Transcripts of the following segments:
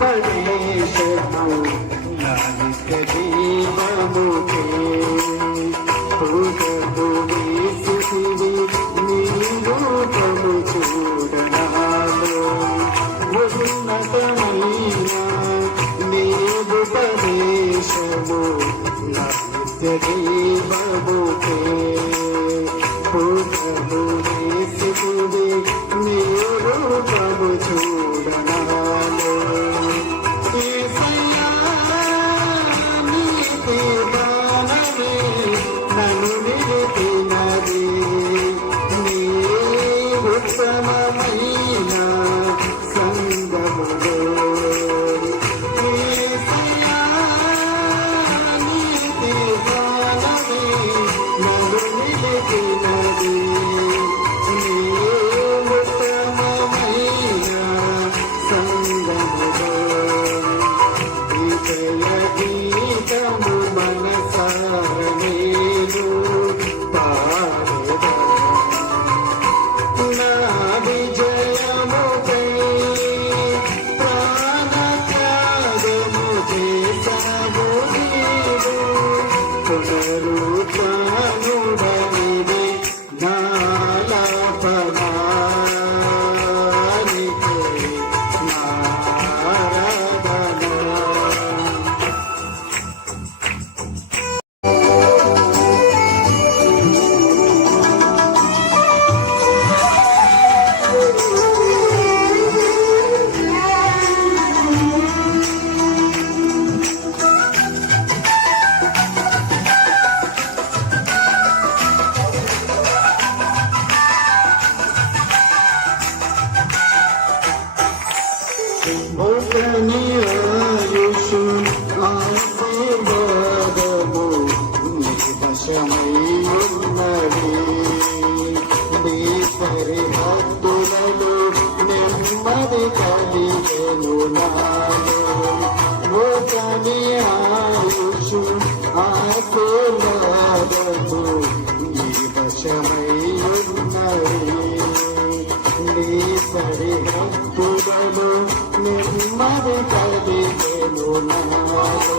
Sir సంతోషమయ్యున్నది నీ సరిహద్దులలో నెమ్మది కలిగను నాలో ఓటని ఆయుషు ఆకులదు నీ వశమయ్యున్నది నీ సరిహద్దులలో నెమ్మది కలిగను నాలో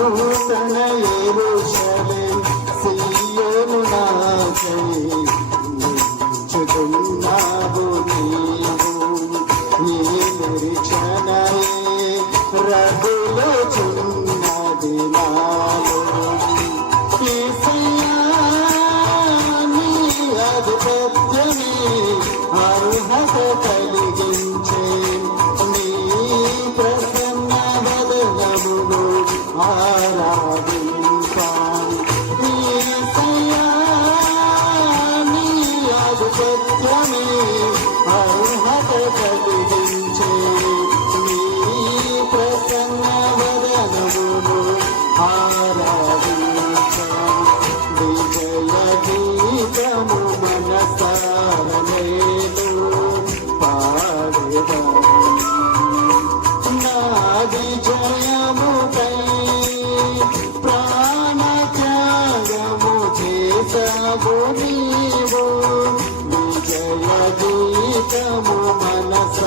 నూతన ఏరుషలే సీయోను నాకై నిలుచుకున్నావు నీవు నీ నిరీక్షణయే రఘులో చున్నది నాలో. ಮನಸ